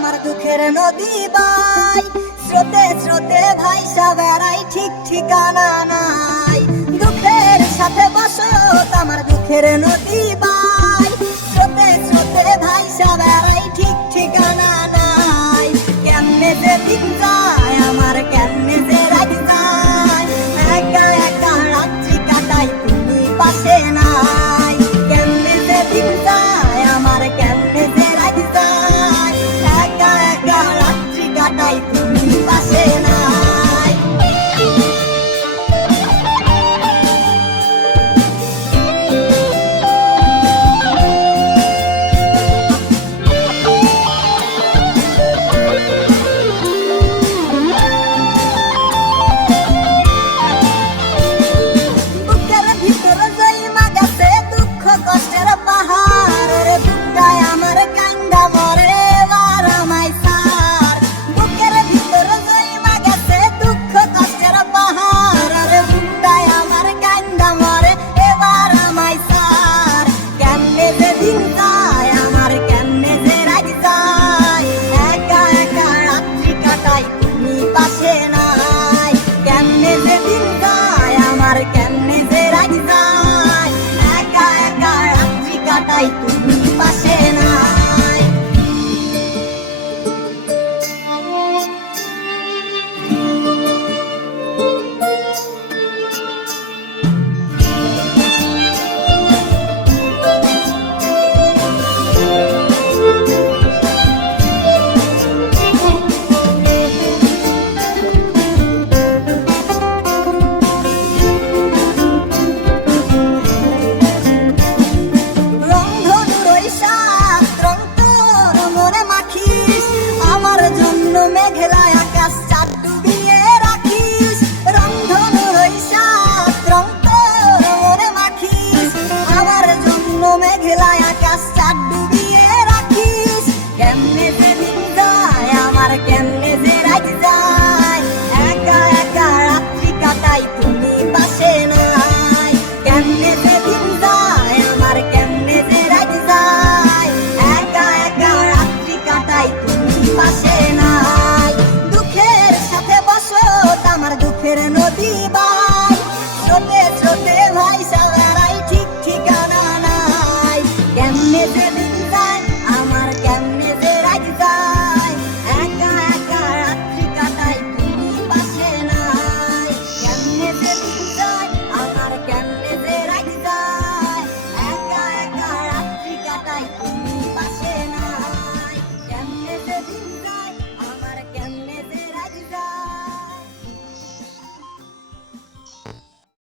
আমার দুঃখের নদী বাই, স্রোতে স্রোতে ভাইসা বেড়াই, ঠিক ঠিকানা নাই। দুঃখের সাথে বসত আমার দুঃখের নদী বাই, স্রোতে স্রোতে ভাইসা বেড়াই, ঠিক ঠিকানা নাই। কেমনে যে দিন যায় আমার, কেমনে যে রাত যায়, একা একা রাত্রি কাটাই, তুমি পাশে নাই। কেমনে যে দিন যায় আমার, কেমনে যে রাত যায়, একা একা রাত্রি কাটাই, তুমি পাশে নাই। বুকের ভিতরে জইমা গেছে দুঃখ কষ্টের পাহাড়, রে বুকটায় আমার কান্দা মরে এবার আমায় ছাড়। বুকের ভিতরে জইমা গেছে দুঃখ কষ্টের পাহাড়, রে বুকটায় আমার কান্দা মরে এবার আমায় ছাড়। কেমনে যে দিন যায় আমার, কেমনে যে রাত যায়, একা একা রাত্রি কাটাই, তুমি পাশে নাই। কেমনে যে দিন যায় আমার, কেমনে যে রাত যায়, একা একা রাত্রি কাটাই, তুমি পাশে নাই। রংধনু রইসা রং তোর মনে মাখিস, আমার জন্য মেঘলা আকাশ চাঁদ ডুবিয়ে রাখিস। রংধনু রইসা রং তোর মনে মাখিস, আমার জন্য মেঘলা আকাশ চাঁদ ডুবিয়ে রাখিস। কেমনে যে দিন যায় আমার, কেমনে যে রাত যায়, একা একা রাত্রি কাটাই, তুমি পাশে নাই। কেমনে যে দিন যায় আমার, কেমনে যে রাত যায়, একা একা রাত্রি কাটাই, তুমি পাশে নাই। দুঃখের সাথে বসত আমার দুঃখের নদী বাই,